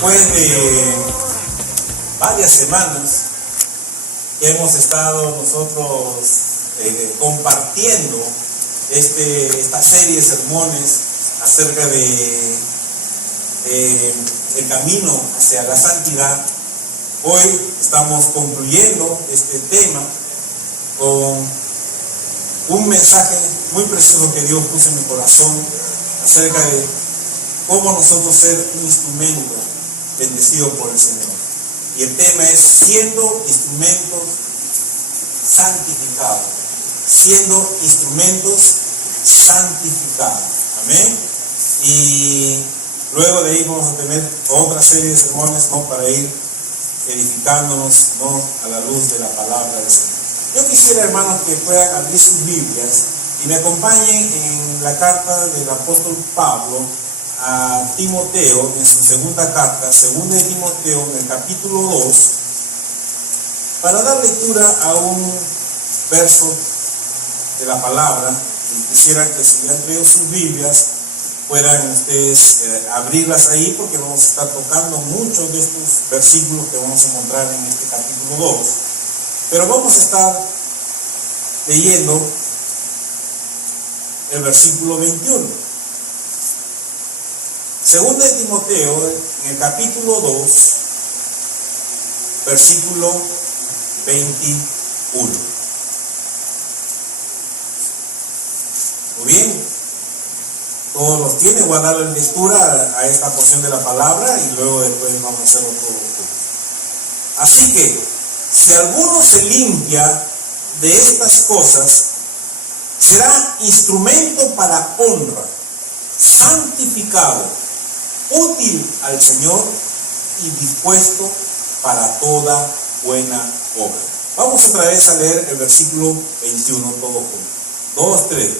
Después de varias semanas que hemos estado nosotros compartiendo esta serie de sermones acerca de el camino hacia la santidad, hoy estamos concluyendo este tema con un mensaje muy precioso que Dios puso en mi corazón acerca de cómo nosotros ser un instrumento bendecido por el Señor. Y el tema es siendo instrumentos santificados. Siendo instrumentos santificados. Amén. Y luego de ahí vamos a tener otra serie de sermones, ¿no?, para ir edificándonos, ¿no?, a la luz de la palabra del Señor. Yo quisiera, hermanos, que puedan abrir sus Biblias y me acompañen en la carta del apóstol Pablo a Timoteo, en su segunda carta, segunda de Timoteo, en el capítulo 2, para dar lectura a un verso de la palabra. Y quisiera que, si han traído sus Biblias, puedan ustedes abrirlas ahí, porque vamos a estar tocando muchos de estos versículos que vamos a encontrar en este capítulo 2. Pero vamos a estar leyendo el versículo 21. Segunda de Timoteo, en el capítulo 2, versículo 21. Muy bien, todos los tienen. Voy a darle lectura a esta porción de la palabra y luego después vamos a hacer otro punto. Así que, si alguno se limpia de estas cosas, será instrumento para honra, santificado, útil al Señor y dispuesto para toda buena obra. Vamos otra vez a leer el versículo 21 todos juntos. 2, 3.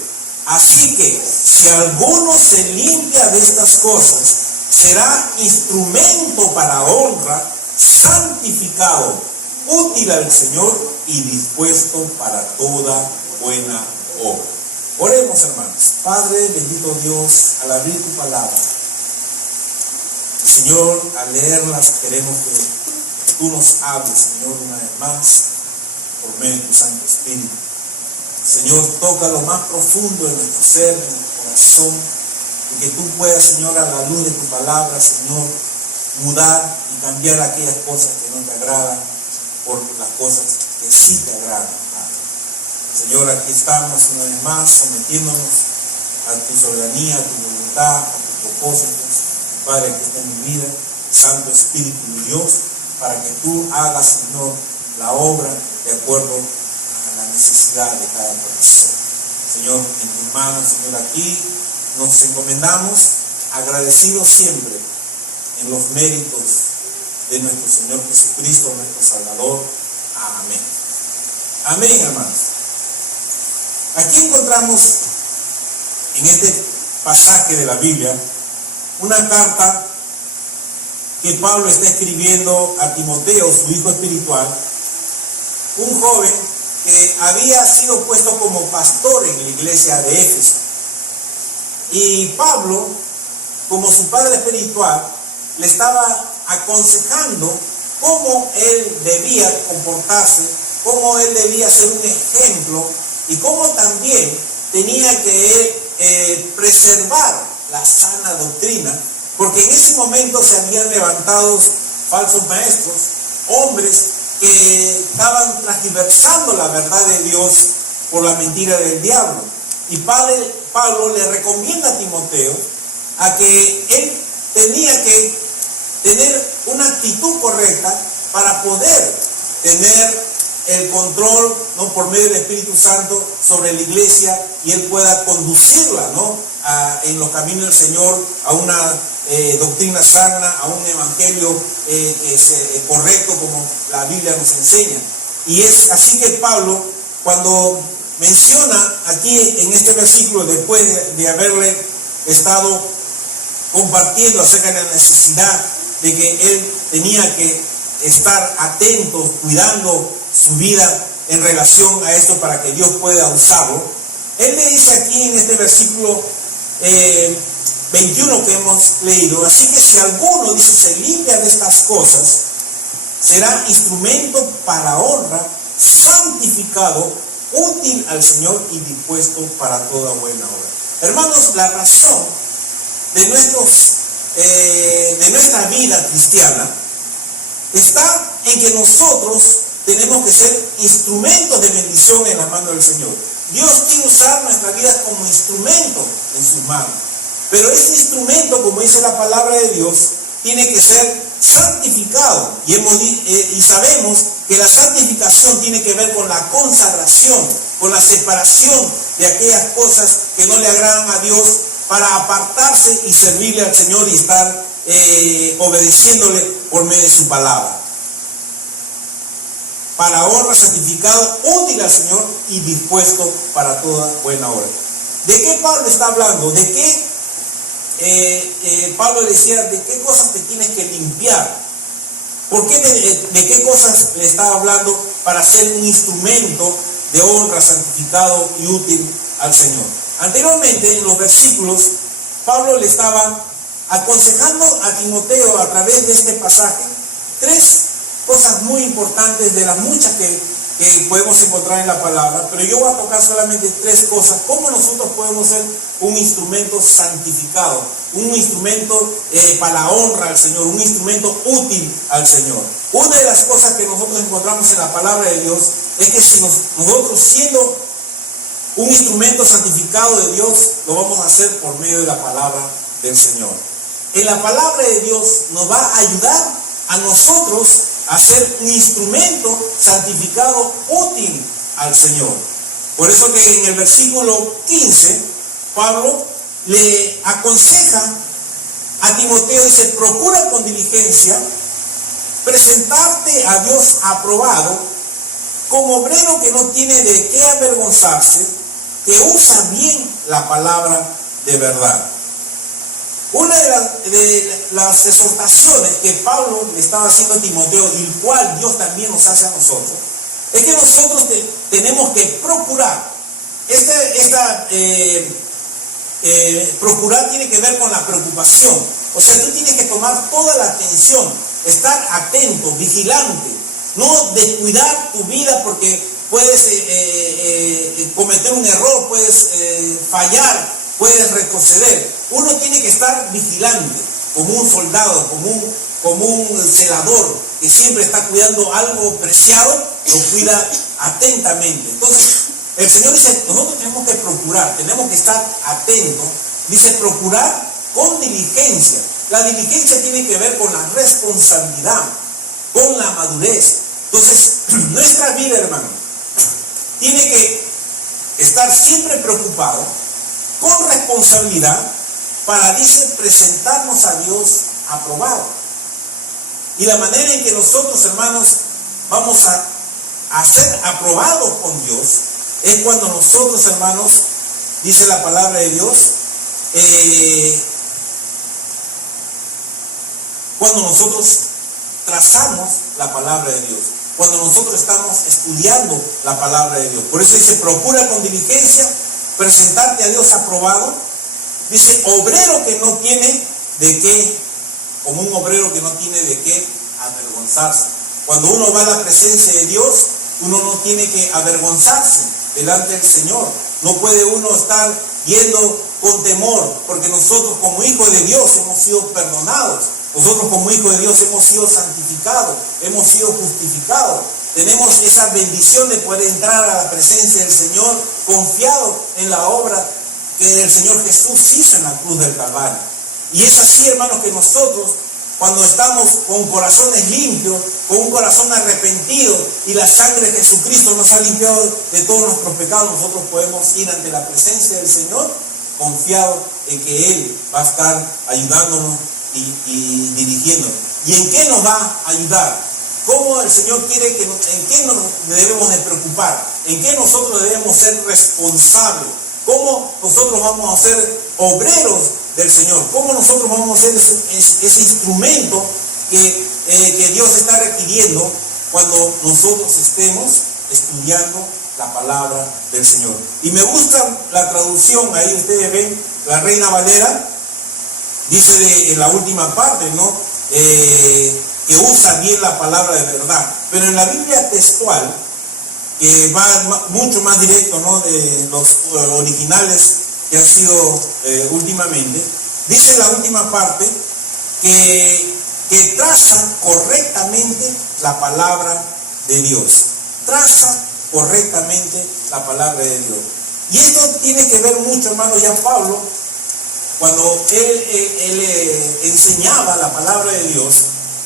Así que si alguno se limpia de estas cosas, será instrumento para honra, santificado, útil al Señor y dispuesto para toda buena obra. Oremos, hermanos. Padre, bendito Dios, al abrir tu palabra, Señor, al leerlas queremos que tú nos hables, Señor, una vez más, por medio de tu Santo Espíritu. Señor, toca lo más profundo de nuestro ser, de nuestro corazón, y que tú puedas, Señor, a la luz de tu palabra, Señor, mudar y cambiar aquellas cosas que no te agradan por las cosas que sí te agradan, Padre. Señor, aquí estamos una vez más, sometiéndonos a tu soberanía, a tu voluntad, a tus propósitos, Padre, que está en mi vida, Santo Espíritu de Dios, para que tú hagas, Señor, la obra de acuerdo a la necesidad de cada corazón. Señor, en tus manos, Señor, aquí nos encomendamos, agradecidos siempre en los méritos de nuestro Señor Jesucristo, nuestro Salvador. Amén. Amén, hermanos. Aquí encontramos en este pasaje de la Biblia una carta que Pablo está escribiendo a Timoteo, su hijo espiritual, un joven que había sido puesto como pastor en la iglesia de Éfeso. Y Pablo, como su padre espiritual, le estaba aconsejando cómo él debía comportarse, cómo él debía ser un ejemplo y cómo también tenía que preservar la sana doctrina, porque en ese momento se habían levantado falsos maestros, hombres que estaban transversando la verdad de Dios por la mentira del diablo. Y Pablo le recomienda a Timoteo a que él tenía que tener una actitud correcta para poder tener el control, ¿no?, por medio del Espíritu Santo sobre la iglesia, y él pueda conducirla, ¿no?, en los caminos del Señor, a una doctrina sana, a un evangelio correcto como la Biblia nos enseña. Y es así que Pablo, cuando menciona aquí en este versículo, después de haberle estado compartiendo acerca de la necesidad de que él tenía que estar atento, cuidando su vida en relación a esto para que Dios pueda usarlo, él le dice aquí en este versículo 21 que hemos leído. Así que si alguno, dice, se limpia de estas cosas, será instrumento para honra, santificado, útil al Señor y dispuesto para toda buena obra. Hermanos, la razón de nuestra vida cristiana está en que nosotros tenemos que ser instrumentos de bendición en la mano del Señor. Dios quiere usar nuestra vida como instrumento en sus manos. Pero ese instrumento, como dice la palabra de Dios, tiene que ser santificado. Y sabemos que la santificación tiene que ver con la consagración, con la separación de aquellas cosas que no le agradan a Dios, para apartarse y servirle al Señor y estar obedeciéndole por medio de su palabra. Para honra, santificado, útil al Señor y dispuesto para toda buena obra. ¿De qué Pablo está hablando? ¿De qué Pablo le decía, de qué cosas te tienes que limpiar? ¿Por qué de qué cosas le estaba hablando para ser un instrumento de honra, santificado y útil al Señor? Anteriormente, en los versículos, Pablo le estaba aconsejando a Timoteo a través de este pasaje 3 cosas muy importantes de las muchas que podemos encontrar en la palabra, pero yo voy a tocar solamente 3 cosas. ¿Cómo nosotros podemos ser un instrumento santificado, un instrumento para la honra al Señor, un instrumento útil al Señor? Una de las cosas que nosotros encontramos en la palabra de Dios es que si nosotros, siendo un instrumento santificado de Dios, lo vamos a hacer por medio de la palabra del Señor. En la palabra de Dios nos va a ayudar a nosotros a ser un instrumento santificado útil al Señor. Por eso que en el versículo 15, Pablo le aconseja a Timoteo, dice, procura con diligencia presentarte a Dios aprobado, como obrero que no tiene de qué avergonzarse, que usa bien la palabra de verdad. Una de las exhortaciones que Pablo le estaba haciendo a Timoteo, y el cual Dios también nos hace a nosotros, es que nosotros tenemos que procurar. Procurar tiene que ver con la preocupación. O sea, tú tienes que tomar toda la atención, estar atento, vigilante, no descuidar tu vida porque puedes cometer un error, puedes fallar, puedes retroceder. Uno tiene que estar vigilante, como un soldado, como un celador que siempre está cuidando algo preciado, lo cuida atentamente. Entonces, el Señor dice, nosotros tenemos que procurar, tenemos que estar atentos. Dice, procurar con diligencia. La diligencia tiene que ver con la responsabilidad, con la madurez. Entonces, nuestra vida, hermano, tiene que estar siempre preocupado, con responsabilidad, para, dice, presentarnos a Dios aprobado. Y la manera en que nosotros, hermanos, vamos a ser aprobados con Dios es cuando nosotros, hermanos, dice la palabra de Dios, cuando nosotros trazamos la palabra de Dios, cuando nosotros estamos estudiando la palabra de Dios. Por eso dice, procura con diligencia presentarte a Dios aprobado. Dice, obrero que no tiene de qué, como un obrero que no tiene de qué avergonzarse. Cuando uno va a la presencia de Dios, uno no tiene que avergonzarse delante del Señor. No puede uno estar yendo con temor, porque nosotros como hijos de Dios hemos sido perdonados. Nosotros como hijos de Dios hemos sido santificados, hemos sido justificados. Tenemos esa bendición de poder entrar a la presencia del Señor confiado en la obra que el Señor Jesús hizo en la cruz del Calvario. Y es así, hermanos, que nosotros, cuando estamos con corazones limpios, con un corazón arrepentido, y la sangre de Jesucristo nos ha limpiado de todos nuestros pecados, nosotros podemos ir ante la presencia del Señor confiados en que Él va a estar ayudándonos y dirigiéndonos. ¿Y en qué nos va a ayudar? ¿Cómo el Señor quiere en qué nos debemos de preocupar? ¿En qué nosotros debemos ser responsables? ¿Cómo nosotros vamos a ser obreros del Señor? ¿Cómo nosotros vamos a ser ese instrumento que Dios está requiriendo cuando nosotros estemos estudiando la palabra del Señor? Y me gusta la traducción, ahí ustedes ven, la Reina Valera, Dice en la última parte, ¿no? Que usa bien la palabra de verdad. Pero en la Biblia textual, que va mucho más directo, ¿no? De los originales que han sido últimamente, dice en la última parte que traza correctamente la palabra de Dios. Traza correctamente la palabra de Dios. Y esto tiene que ver mucho, hermano, ya Pablo, cuando él enseñaba la palabra de Dios,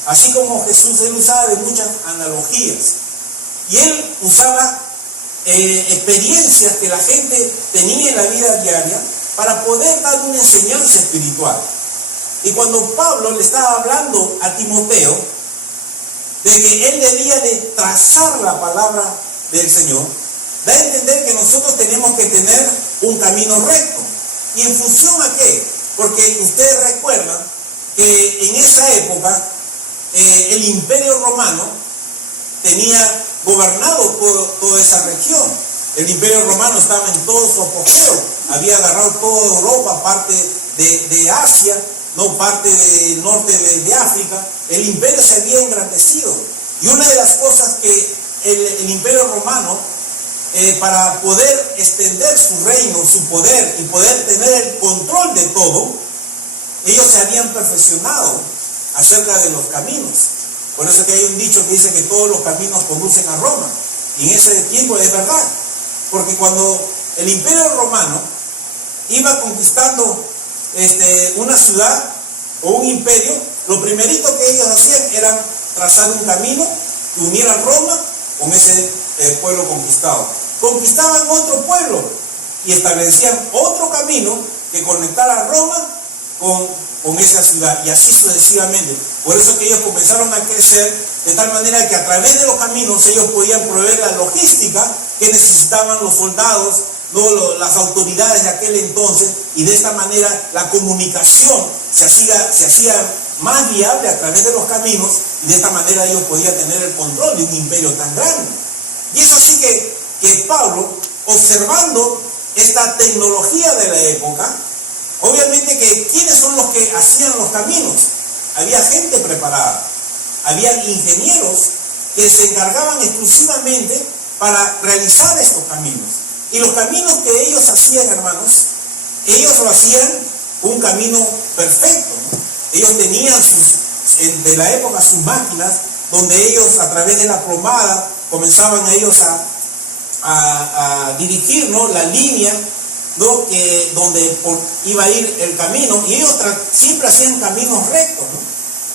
así como Jesús, él usaba de muchas analogías. Y él usaba experiencias que la gente tenía en la vida diaria para poder dar una enseñanza espiritual. Y cuando Pablo le estaba hablando a Timoteo de que él debía de trazar la palabra del Señor, da a entender que nosotros tenemos que tener un camino recto. ¿Y en función a qué? Porque ustedes recuerdan que en esa época el Imperio Romano tenía gobernado toda esa región. El Imperio Romano estaba en todo su apogeo, había agarrado toda Europa, parte de Asia, no parte del norte de África. El imperio se había engrandecido. Y una de las cosas que el Imperio Romano, para poder extender su reino, su poder y poder tener el control de todo, ellos se habían perfeccionado acerca de los caminos. Por eso que hay un dicho que dice que todos los caminos conducen a Roma. Y en ese tiempo es verdad. Porque cuando el Imperio Romano iba conquistando una ciudad o un imperio, lo primerito que ellos hacían era trazar un camino que uniera Roma con ese pueblo conquistado. Conquistaban otro pueblo y establecían otro camino que conectara a Roma con esa ciudad, y así sucesivamente. Por eso que ellos comenzaron a crecer de tal manera que a través de los caminos ellos podían proveer la logística que necesitaban los soldados, ¿no? Las autoridades de aquel entonces, y de esta manera la comunicación se hacía más viable a través de los caminos, y de esta manera ellos podían tener el control de un imperio tan grande. Y es así que Pablo, observando esta tecnología de la época, obviamente que ¿quiénes son los que hacían los caminos? Había gente preparada, había ingenieros que se encargaban exclusivamente para realizar estos caminos. Y los caminos que ellos hacían, hermanos, ellos lo hacían un camino perfecto, ¿no? Ellos tenían de la época sus máquinas, donde ellos a través de la plomada comenzaban ellos a dirigir, ¿no? La línea, ¿no? Donde iba a ir el camino, y ellos siempre hacían caminos rectos, ¿no?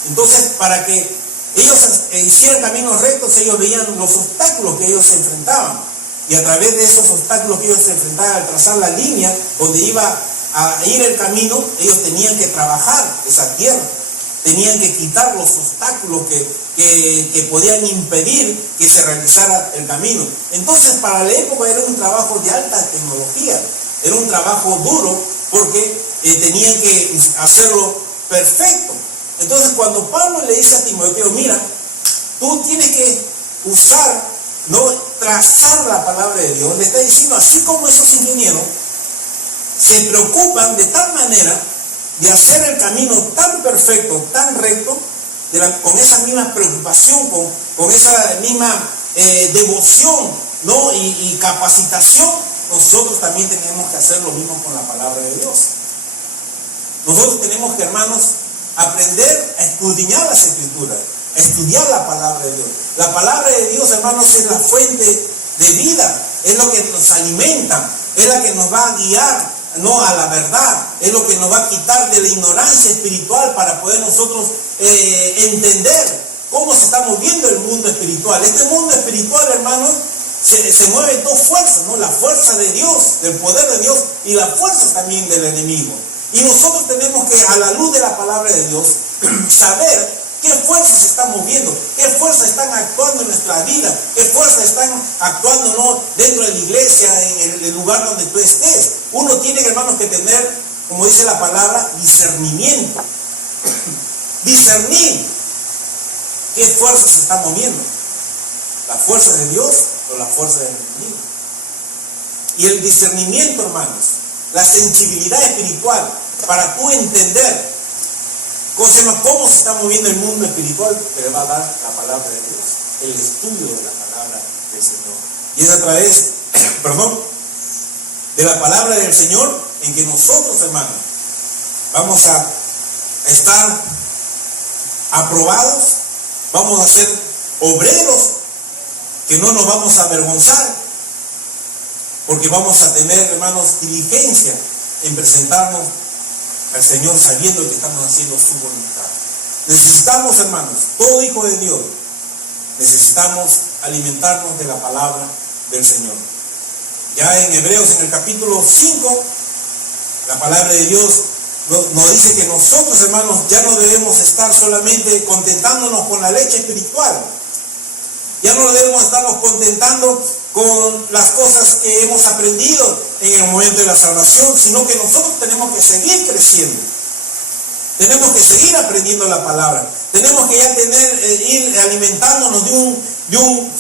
Entonces, para que ellos hicieran caminos rectos, ellos veían los obstáculos que ellos se enfrentaban, y a través de esos obstáculos que ellos se enfrentaban al trazar la línea donde iba a ir el camino, ellos tenían que trabajar esa tierra, tenían que quitar los obstáculos que podían impedir que se realizara el camino. Entonces, para la época era un trabajo de alta tecnología, era un trabajo duro, porque tenían que hacerlo perfecto. Entonces, cuando Pablo le dice a Timoteo, mira, tú tienes que usar, no trazar la palabra de Dios, le está diciendo, así como esos ingenieros se preocupan de tal manera de hacer el camino tan perfecto, tan recto, con esa misma preocupación, con esa misma devoción, ¿no? y capacitación, nosotros también tenemos que hacer lo mismo con la palabra de Dios. Nosotros tenemos que, hermanos, aprender a escudriñar las Escrituras, a estudiar la palabra de Dios. La palabra de Dios, hermanos, es la fuente de vida, es lo que nos alimenta, es la que nos va a guiar, no a la verdad, es lo que nos va a quitar de la ignorancia espiritual para poder nosotros entender cómo se está moviendo el mundo espiritual. Este mundo espiritual, hermanos, se mueve en dos fuerzas, ¿no? La fuerza de Dios, del poder de Dios, y la fuerza también del enemigo. Y nosotros tenemos que, a la luz de la palabra de Dios, saber qué fuerzas están moviendo, qué fuerzas están actuando en nuestra vida, qué fuerzas están actuando, ¿no? Dentro de la iglesia, en el lugar donde tú estés. Uno tiene, hermanos, que tener, como dice la palabra, discernimiento. Discernir qué fuerzas se están moviendo, la fuerza de Dios o la fuerza del enemigo. Y el discernimiento, hermanos, la sensibilidad espiritual para tú entender cómo se está moviendo el mundo espiritual, te va a dar la palabra de Dios, el estudio de la palabra del Señor. Y es a través, de la palabra del Señor en que nosotros, hermanos, vamos a estar aprobados, vamos a ser obreros, que no nos vamos a avergonzar, porque vamos a tener, hermanos, diligencia en presentarnos al Señor sabiendo que estamos haciendo su voluntad. Necesitamos, hermanos, todo hijo de Dios, necesitamos alimentarnos de la palabra del Señor. Ya en Hebreos, en el capítulo 5, la palabra de Dios nos dice que nosotros, hermanos, ya no debemos estar solamente contentándonos con la leche espiritual. Ya no debemos estarnos contentando con las cosas que hemos aprendido en el momento de la salvación, sino que nosotros tenemos que seguir creciendo. Tenemos que seguir aprendiendo la palabra. Tenemos que ya ir alimentándonos de un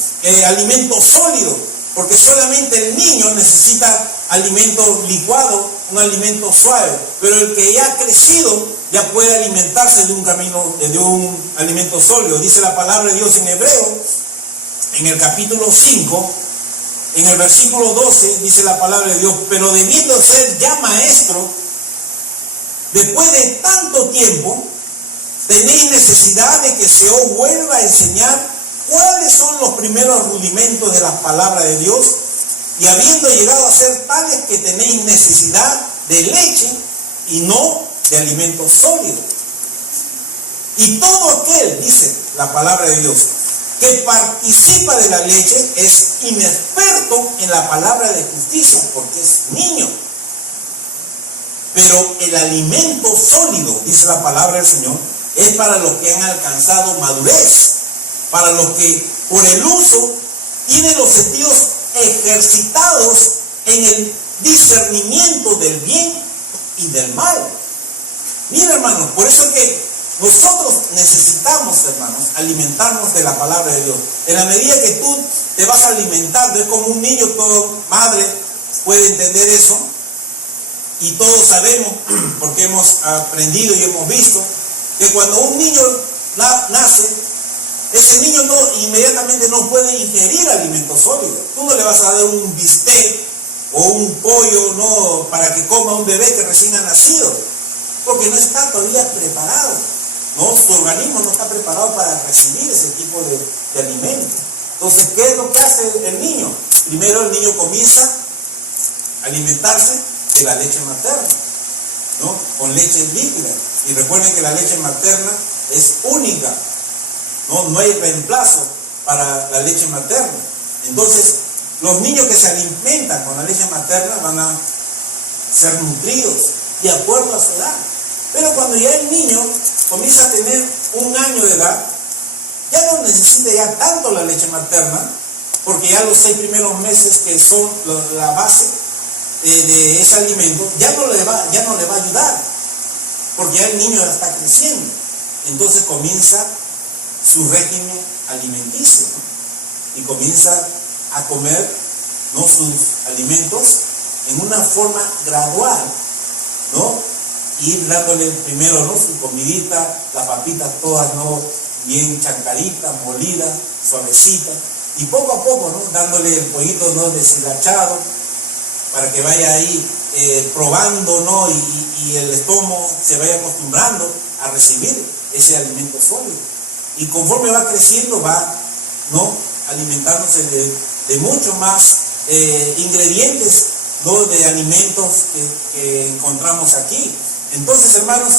alimento sólido, porque solamente el niño necesita alimento licuado, un alimento suave, pero el que ya ha crecido ya puede alimentarse de un alimento sólido. Dice la palabra de Dios en Hebreos, en el capítulo 5, en el versículo 12, dice la palabra de Dios: pero debiendo ser ya maestro, después de tanto tiempo, tenéis necesidad de que se os vuelva a enseñar cuáles son los primeros rudimentos de las palabras de Dios, y habiendo llegado a ser tales que tenéis necesidad de leche y no de alimento sólido. Y todo aquel, dice la palabra de Dios, que participa de la leche es inexperto en la palabra de justicia, porque es niño. Pero el alimento sólido, dice la palabra del Señor, es para los que han alcanzado madurez, para los que por el uso tienen los sentidos ejercitados en el discernimiento del bien y del mal. Mira, hermanos, por eso es que nosotros necesitamos, hermanos, alimentarnos de la palabra de Dios. En la medida que tú te vas alimentando, es como un niño, todo madre puede entender eso, y todos sabemos, porque hemos aprendido y hemos visto, que cuando un niño nace, ese niño inmediatamente no puede ingerir alimento sólido. Tú no le vas a dar un bistec o un pollo, no, para que coma un bebé que recién ha nacido, porque no está todavía preparado. No, su organismo no está preparado para recibir ese tipo de alimento. Entonces, ¿qué es lo que hace el niño? Primero el niño comienza a alimentarse de la leche materna, ¿no? Con leche líquida. Y recuerden que la leche materna es única, no hay reemplazo para la leche materna. Entonces, los niños que se alimentan con la leche materna van a ser nutridos de acuerdo a su edad. Pero cuando ya el niño comienza a tener 1 año de edad, ya no necesita ya tanto la leche materna, porque ya los 6 primeros meses, que son la base de ese alimento, ya no le va a ayudar, porque ya el niño ya está creciendo. Entonces comienza su régimen alimenticio, ¿no? Y comienza a comer, ¿no?, sus alimentos en una forma gradual, ¿no? Ir dándole primero, ¿no?, su comidita, las papitas todas, ¿no?, bien chancaditas, molidas, suavecitas, y poco a poco, ¿no?, dándole el pollito, ¿no?, deshilachado, para que vaya ahí probando, ¿no?, y el estómago se vaya acostumbrando a recibir ese alimento sólido. Y conforme va creciendo, va, ¿no?, alimentándose de mucho más ingredientes, ¿no?, de alimentos que encontramos aquí. Entonces, hermanos,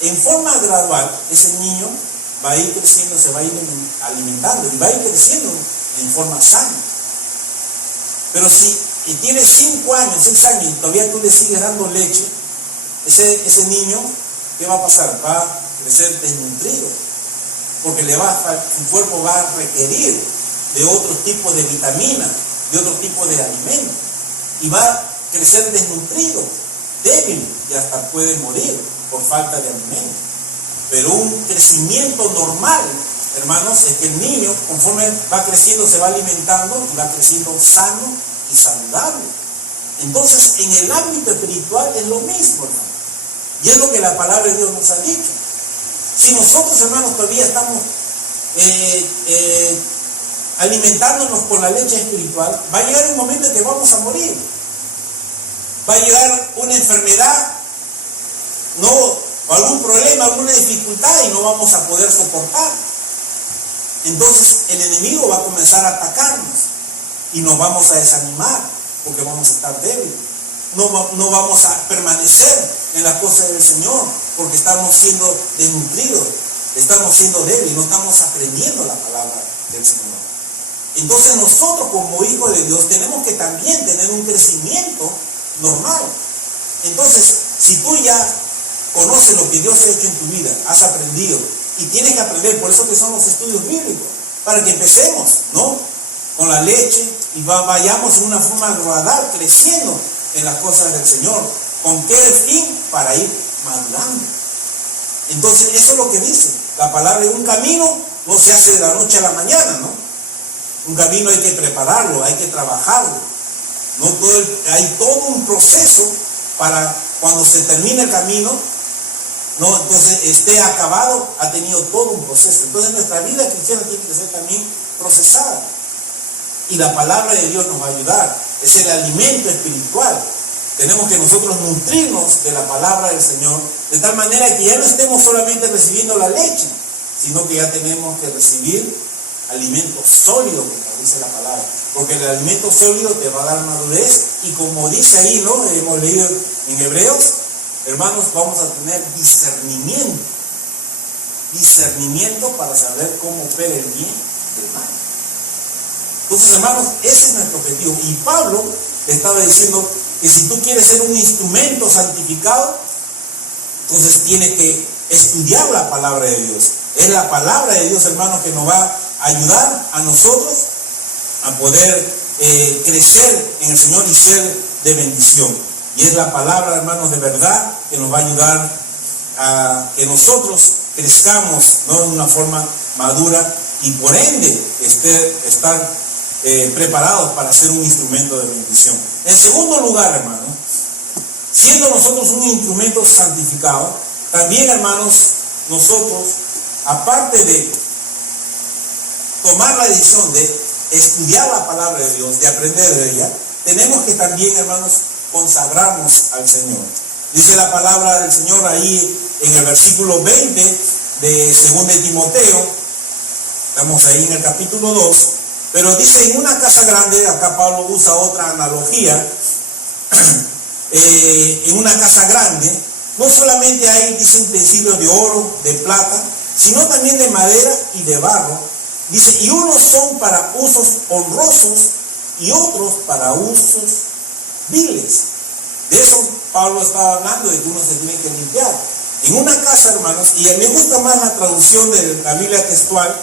en forma gradual, ese niño va a ir creciendo, se va a ir alimentando y va a ir creciendo en forma sana. Pero si tiene 5 años, 6 años y todavía tú le sigues dando leche, ese niño, ¿qué va a pasar? Va a crecer desnutrido, porque su cuerpo va a requerir de otro tipo de vitaminas, de otro tipo de alimentos, y va a crecer desnutrido, débil, y hasta puede morir por falta de alimento. Pero un crecimiento normal, hermanos, es que el niño, conforme va creciendo, se va alimentando y va creciendo sano y saludable. Entonces, en el ámbito espiritual es lo mismo, hermano. Y es lo que la palabra de Dios nos ha dicho. Si nosotros, hermanos, todavía estamos alimentándonos con la leche espiritual, va a llegar un momento en que vamos a morir. Va a llegar una enfermedad, o algún problema, alguna dificultad, y no vamos a poder soportar. Entonces el enemigo va a comenzar a atacarnos y nos vamos a desanimar porque vamos a estar débiles. No vamos a permanecer en las cosas del Señor porque estamos siendo desnutridos, estamos siendo débiles, no estamos aprendiendo la palabra del Señor. Entonces nosotros como hijos de Dios tenemos que también tener un crecimiento normal. Entonces, si tú ya conoces lo que Dios ha hecho en tu vida, has aprendido, y tienes que aprender, por eso que son los estudios bíblicos, para que empecemos, ¿no?, con la leche y vayamos en una forma gradual, creciendo en las cosas del Señor. ¿Con qué fin? Para ir madurando. Entonces, eso es lo que dice la palabra. Un camino no se hace de la noche a la mañana, ¿no? Un camino hay que prepararlo, hay que trabajarlo. Hay todo un proceso para cuando se termine el camino, ¿no?, entonces esté acabado, ha tenido todo un proceso. Entonces nuestra vida cristiana tiene que ser también procesada. Y la palabra de Dios nos va a ayudar. Es el alimento espiritual. Tenemos que nosotros nutrirnos de la palabra del Señor, de tal manera que ya no estemos solamente recibiendo la leche, sino que ya tenemos que recibir alimento sólido, como dice la palabra. Porque el alimento sólido te va a dar madurez, y como dice ahí, ¿no?, hemos leído en Hebreos, hermanos, vamos a tener discernimiento para saber cómo opera el bien y el mal. Entonces, hermanos, ese es nuestro objetivo. Y Pablo estaba diciendo que si tú quieres ser un instrumento santificado, entonces tienes que estudiar la palabra de Dios. Es la palabra de Dios, hermanos, que nos va a ayudar a nosotros a poder crecer en el Señor y ser de bendición. Y es la palabra, hermanos, de verdad que nos va a ayudar a que nosotros crezcamos, ¿no?, de una forma madura, y por ende estar preparados para ser un instrumento de bendición. En segundo lugar, hermanos, siendo nosotros un instrumento santificado, también, hermanos, nosotros, aparte de tomar la decisión de estudiar la palabra de Dios, de aprender de ella, tenemos que también, hermanos, consagrarnos al Señor. Dice la palabra del Señor ahí en el versículo 20 de 2 de Timoteo, estamos ahí en el capítulo 2, pero dice: en una casa grande, acá Pablo usa otra analogía, en una casa grande no solamente hay, dice, utensilios de oro, de plata, sino también de madera y de barro. Dice, y unos son para usos honrosos y otros para usos viles. De eso Pablo estaba hablando, de que uno se tiene que limpiar. En una casa, hermanos, y me gusta más la traducción de la Biblia textual,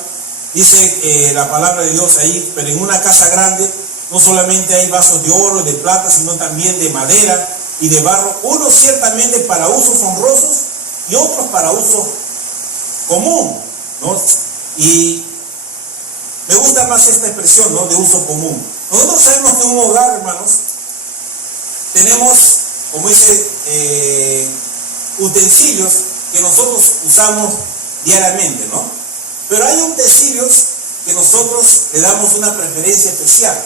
dice la palabra de Dios ahí, pero en una casa grande no solamente hay vasos de oro y de plata, sino también de madera y de barro, unos ciertamente para usos honrosos y otros para uso común, ¿no? Y me gusta más esta expresión, ¿no?, de uso común. Nosotros sabemos que en un hogar, hermanos, tenemos, como dice, utensilios que nosotros usamos diariamente, ¿no? Pero hay utensilios que nosotros le damos una preferencia especial,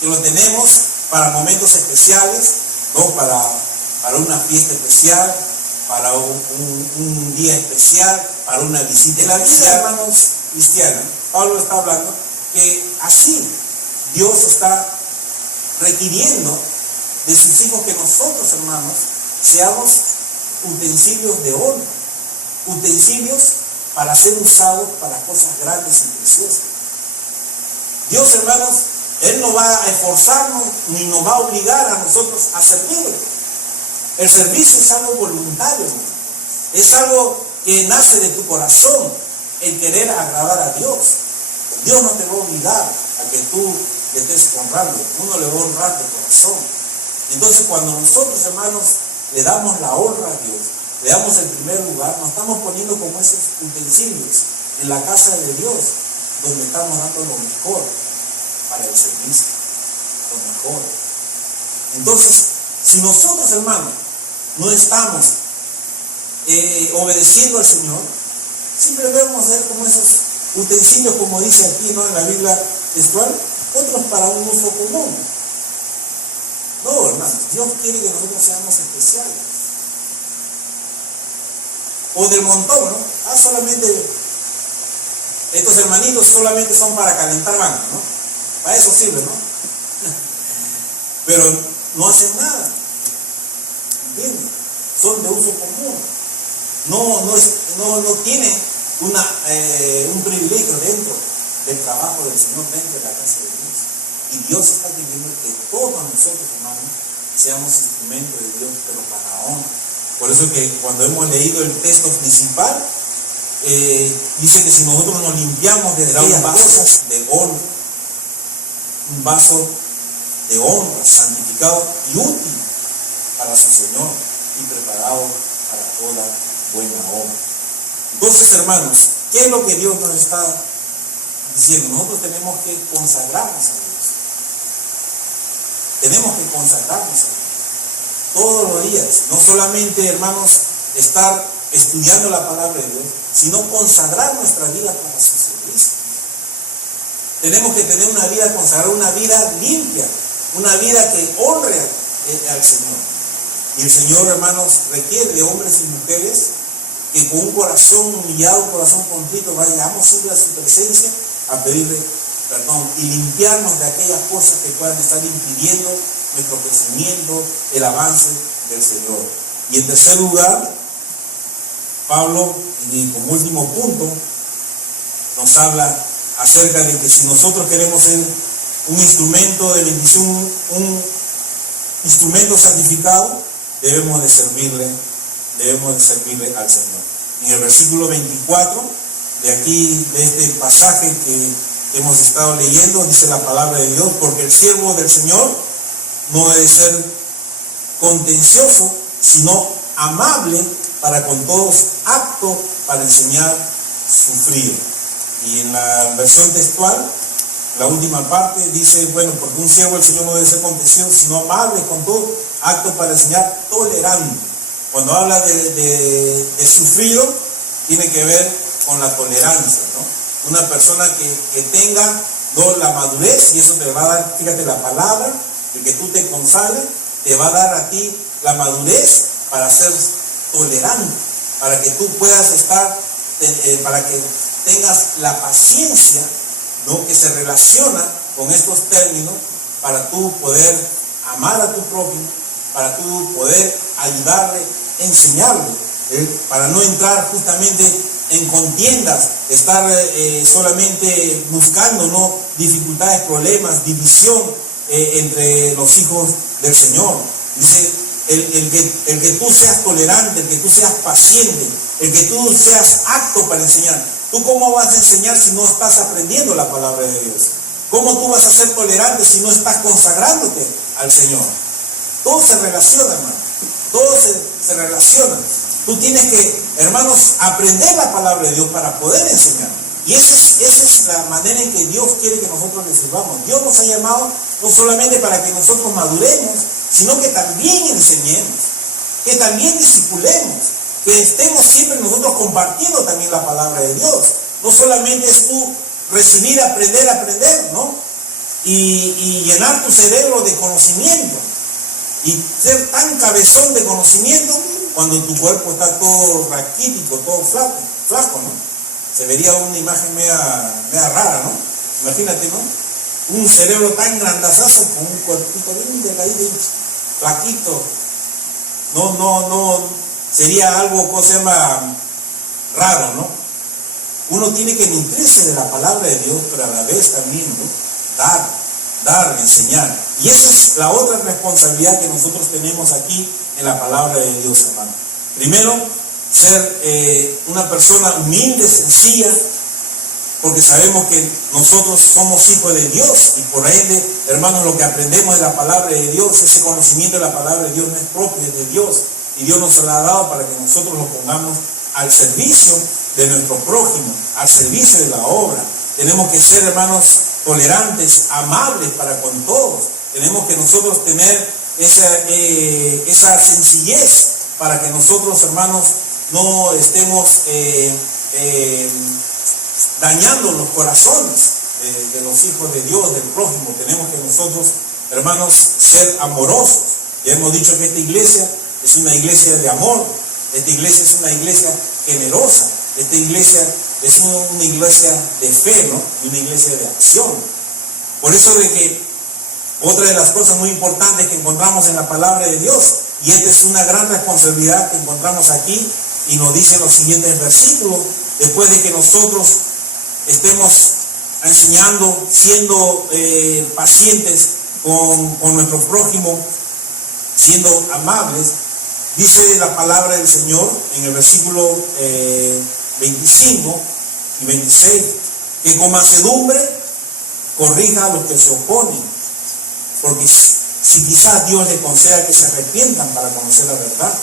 que lo tenemos para momentos especiales, ¿no?, para una fiesta especial, para un día especial, para una visita. En la vida, hermanos, cristiana, Pablo está hablando que así Dios está requiriendo de sus hijos que nosotros, hermanos, seamos utensilios de honra, utensilios para ser usados para cosas grandes y preciosas. Dios, hermanos, Él no va a esforzarnos ni nos va a obligar a nosotros a servirle. El servicio es algo voluntario, hermano. Es algo que nace de tu corazón, el querer agradar a Dios. Dios no te va a obligar a que tú le estés honrando, uno le va a honrar de corazón. Entonces, cuando nosotros, hermanos, le damos la honra a Dios, le damos el primer lugar, nos estamos poniendo como esos utensilios en la casa de Dios, donde estamos dando lo mejor para el servicio, lo mejor. Entonces, si nosotros, hermanos, no estamos obedeciendo al Señor, Siempre debemos hacer como esos utensilios, como dice aquí, ¿no?, en la Biblia textual, otros para un uso común. No, hermanos, Dios quiere que nosotros seamos especiales. O del montón, ¿no? Solamente, estos hermanitos solamente son para calentar bancos, ¿no? Para eso sirve, ¿no? Pero no hacen nada, ¿entiendes? Son de uso común. No tienen un privilegio dentro del trabajo del Señor, dentro de la casa de Dios. Y Dios está queriendo que todos nosotros, hermanos, seamos instrumentos de Dios, pero para honra. Por eso que cuando hemos leído el texto principal, dice que si nosotros nos limpiamos de aquellas cosas de honra, un vaso de honra, santificado y útil para su Señor y preparado para toda buena obra. Entonces, hermanos, ¿qué es lo que Dios nos está diciendo? Nosotros tenemos que consagrarnos a Dios. Tenemos que consagrarnos a Dios todos los días. No solamente, hermanos, estar estudiando la palabra de Dios, sino consagrar nuestra vida para su servicio. Tenemos que tener una vida consagrada, una vida limpia, una vida que honre al Señor. Y el Señor, hermanos, requiere de hombres y mujeres que con un corazón humillado, un corazón contrito, vayamos siempre a su presencia a pedirle perdón y limpiarnos de aquellas cosas que puedan estar impidiendo nuestro crecimiento, el avance del Señor. Y en tercer lugar, Pablo, y como último punto, nos habla acerca de que si nosotros queremos ser un instrumento de bendición, un instrumento santificado, debemos de servirle al Señor. En el versículo 24 de aquí, de este pasaje que hemos estado leyendo, dice la palabra de Dios: porque el siervo del Señor no debe ser contencioso, sino amable para con todos, apto para enseñar, sufrido. Y en la versión textual, la última parte dice, bueno, porque un siervo del Señor no debe ser contencioso, sino amable con todos, apto para enseñar, tolerante. Cuando habla de sufrido, tiene que ver con la tolerancia, ¿no? Una persona que tenga la madurez, y eso te va a dar, fíjate, la palabra, el que tú te consagres, te va a dar a ti la madurez para ser tolerante, para que tú puedas estar, para que tengas la paciencia, ¿no?, que se relaciona con estos términos, para tú poder amar a tu prójimo, para tú poder ayudarle, enseñarle, para no entrar justamente en contiendas, estar solamente buscando, ¿no?, dificultades, problemas, división entre los hijos del Señor. Dice, el que tú seas tolerante, el que tú seas paciente, el que tú seas apto para enseñar. ¿Tú cómo vas a enseñar si no estás aprendiendo la palabra de Dios? ¿Cómo tú vas a ser tolerante si no estás consagrándote al Señor? Todo se relaciona, hermano. Todo se relaciona. Tú tienes que, hermanos, aprender la palabra de Dios para poder enseñar. Y esa es la manera en que Dios quiere que nosotros le sirvamos. Dios nos ha llamado no solamente para que nosotros maduremos, sino que también enseñemos, que también discipulemos, que estemos siempre nosotros compartiendo también la palabra de Dios. No solamente es tú recibir, aprender, ¿no? Y llenar tu cerebro de conocimiento y ser tan cabezón de conocimiento cuando tu cuerpo está todo raquítico, todo flaco, ¿no? Se vería una imagen media rara, ¿no? Imagínate, ¿no? Un cerebro tan grandazazo con un cuerpito bien delgadito, flaquito. No, sería algo, ¿cómo se llama?, raro, ¿no? Uno tiene que nutrirse de la palabra de Dios, pero a la vez también, ¿no?, dar, enseñar. Y esa es la otra responsabilidad que nosotros tenemos aquí en la palabra de Dios, hermano. Primero, ser una persona humilde, sencilla, porque sabemos que nosotros somos hijos de Dios y por ende, hermanos, lo que aprendemos de la palabra de Dios, ese conocimiento de la palabra de Dios no es propio, es de Dios, y Dios nos lo ha dado para que nosotros lo pongamos al servicio de nuestro prójimo, al servicio de la obra. Tenemos que ser, hermanos, tolerantes, amables para con todos. Tenemos que nosotros tener esa sencillez para que nosotros, hermanos, no estemos dañando los corazones de los hijos de Dios, del prójimo. Tenemos que nosotros, hermanos, ser amorosos. Ya hemos dicho que esta iglesia es una iglesia de amor, esta iglesia es una iglesia generosa, esta iglesia es una iglesia de fe, ¿no? Y una iglesia de acción. Por eso de que otra de las cosas muy importantes que encontramos en la palabra de Dios, y esta es una gran responsabilidad que encontramos aquí, y nos dice los siguientes versículos, después de que nosotros estemos enseñando, siendo pacientes con nuestro prójimo, siendo amables, dice la palabra del Señor en el versículo 25 y 26, que con mansedumbre corrija a los que se oponen, porque si quizás Dios les conceda que se arrepientan para conocer la verdad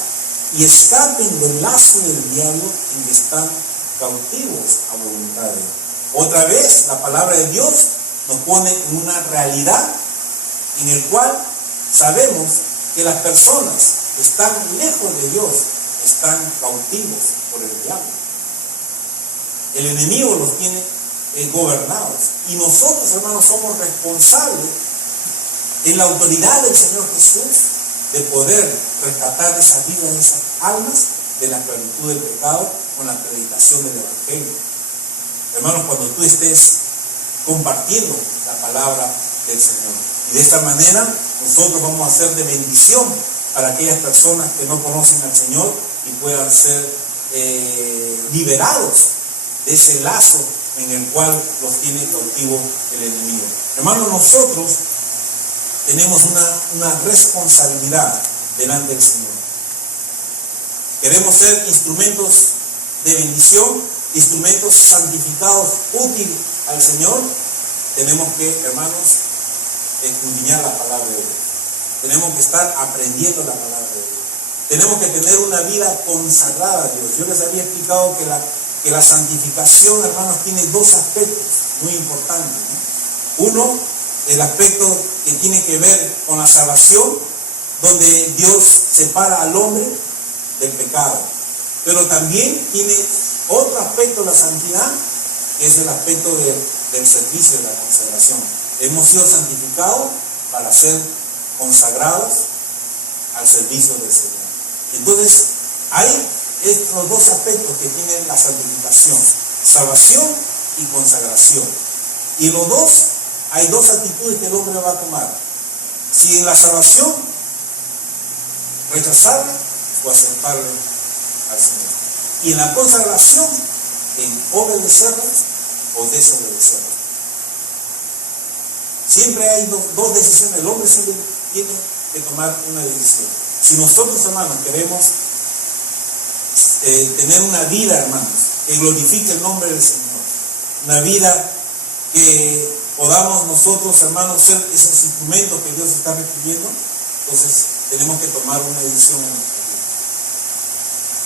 y escapen del lazo del diablo en que están cautivos a voluntad de Dios. Otra vez la palabra de Dios nos pone en una realidad en el cual sabemos que las personas que están lejos de Dios están cautivos por el diablo. El enemigo los tiene gobernados. Y nosotros, hermanos, somos responsables en la autoridad del Señor Jesús de poder rescatar esa vida, de esas almas de la esclavitud del pecado con la predicación del Evangelio. Hermanos, cuando tú estés compartiendo la palabra del Señor. Y de esta manera nosotros vamos a ser de bendición para aquellas personas que no conocen al Señor y puedan ser liberados de ese lazo en el cual los tiene cautivo el enemigo. Hermanos, nosotros tenemos una responsabilidad delante del Señor. Queremos ser instrumentos de bendición, instrumentos santificados, útiles al Señor. Tenemos que, hermanos, escudriñar la palabra de Dios. Tenemos que estar aprendiendo la palabra de Dios. Tenemos que tener una vida consagrada a Dios. Yo les había explicado que la santificación, hermanos, tiene dos aspectos muy importantes, ¿no? Uno, el aspecto que tiene que ver con la salvación, donde Dios separa al hombre del pecado. Pero también tiene otro aspecto de la santidad, que es el aspecto del servicio, de la consagración. Hemos sido santificados para ser consagrados al servicio del Señor. Entonces, hay estos dos aspectos que tiene la santificación: salvación y consagración. Y los dos, hay dos actitudes que el hombre va a tomar: si en la salvación rechazarle o aceptarle al Señor, y en la consagración en obedecerle o desobedecerle. Siempre hay dos decisiones. El hombre siempre tiene que tomar una decisión. Si nosotros, hermanos, queremos tener una vida, hermanos, que glorifique el nombre del Señor, una vida que podamos nosotros, hermanos, ser esos instrumentos que Dios está requiriendo, entonces tenemos que tomar una decisión en nuestra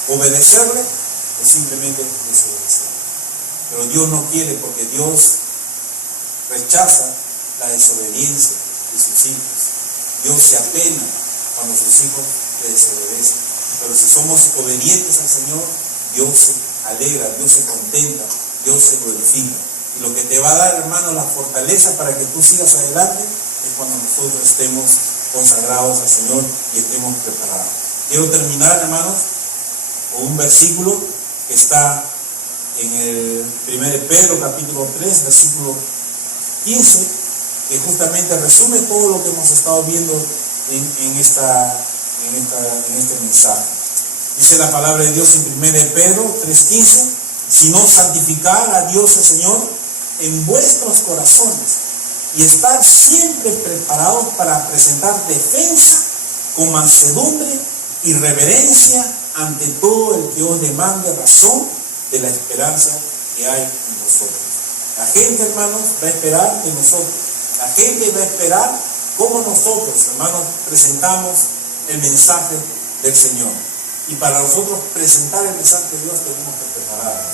vida: obedecerle o simplemente desobedecerle. Pero Dios no quiere, porque Dios rechaza la desobediencia de sus hijos. Dios se apena cuando sus hijos le desobedecen. Pero si somos obedientes al Señor, Dios se alegra, Dios se contenta, Dios se glorifica. Y lo que te va a dar, hermano, la fortaleza para que tú sigas adelante es cuando nosotros estemos consagrados al Señor y estemos preparados. Quiero terminar, hermanos, con un versículo que está en el 1 Pedro capítulo 3, versículo 15, que justamente resume todo lo que hemos estado viendo en este mensaje. Dice la palabra de Dios en 1 Pedro 3:15: sino santificar a Dios el Señor en vuestros corazones y estar siempre preparados para presentar defensa con mansedumbre y reverencia ante todo el que os demande razón de la esperanza que hay en vosotros. La gente, hermanos, va a esperar de nosotros. La gente va a esperar cómo nosotros, hermanos, presentamos el mensaje del Señor. Y para nosotros presentar el mensaje de Dios tenemos que prepararnos,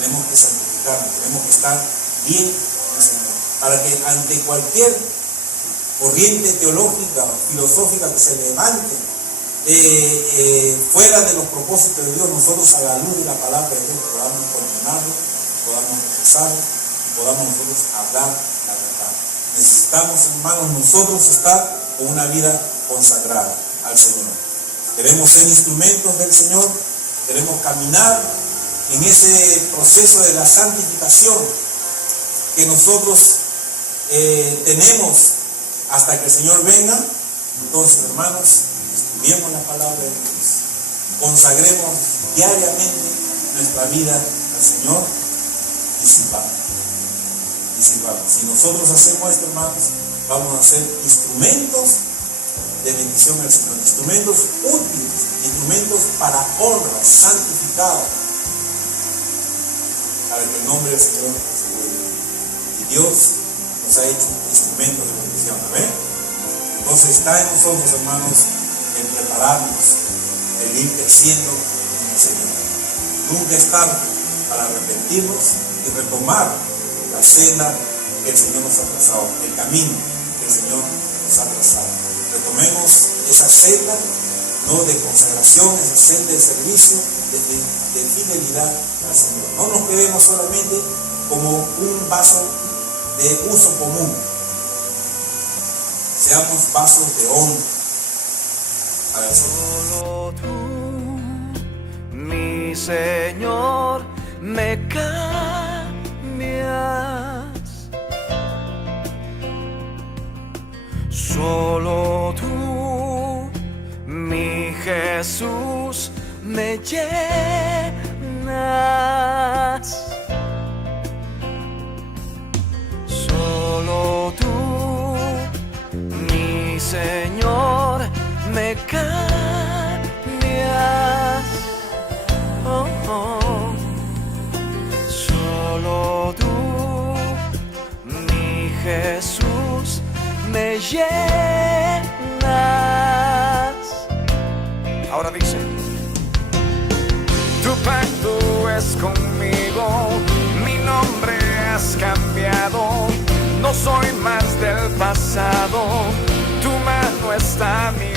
tenemos que santificarnos, tenemos que estar bien en el Señor, para que ante cualquier corriente teológica o filosófica que se levante fuera de los propósitos de Dios, nosotros a la luz de la palabra de Dios podamos condenarlo, podamos rechazarlo y podamos nosotros hablar la verdad. Necesitamos, hermanos, nosotros estar con una vida consagrada al Señor. Queremos ser instrumentos del Señor, queremos caminar en ese proceso de la santificación que nosotros tenemos hasta que el Señor venga. Entonces, hermanos, estudiemos la palabra de Dios, consagremos diariamente nuestra vida al Señor y sirvamos. Si nosotros hacemos esto, hermanos, vamos a ser instrumentos de bendición al Señor, instrumentos útiles, instrumentos para honra, santificados, para que el nombre del Señor se glorifique. Y Dios nos ha hecho instrumentos de bendición. Amén. Entonces está en nosotros, hermanos, el prepararnos, el ir creciendo en el Señor. Nunca es tarde para arrepentirnos y retomar la senda que el Señor nos ha trazado, el camino que el Señor nos ha trazado. Retomemos esa senda, ¿no?, de consagración, esa senda de servicio, de fidelidad al Señor. No nos quedemos solamente como un vaso de uso común. Seamos vasos de honra para el Señor. Solo tú, mi Señor, me cambias. Solo tú, mi Jesús, me llenas. Solo tú, mi Señor, me cambias. Oh, oh. Solo tú, mi Jesús, me llenas. Ahora dice: tu pacto es conmigo, mi nombre has cambiado, no soy más del pasado, tu mano está a mi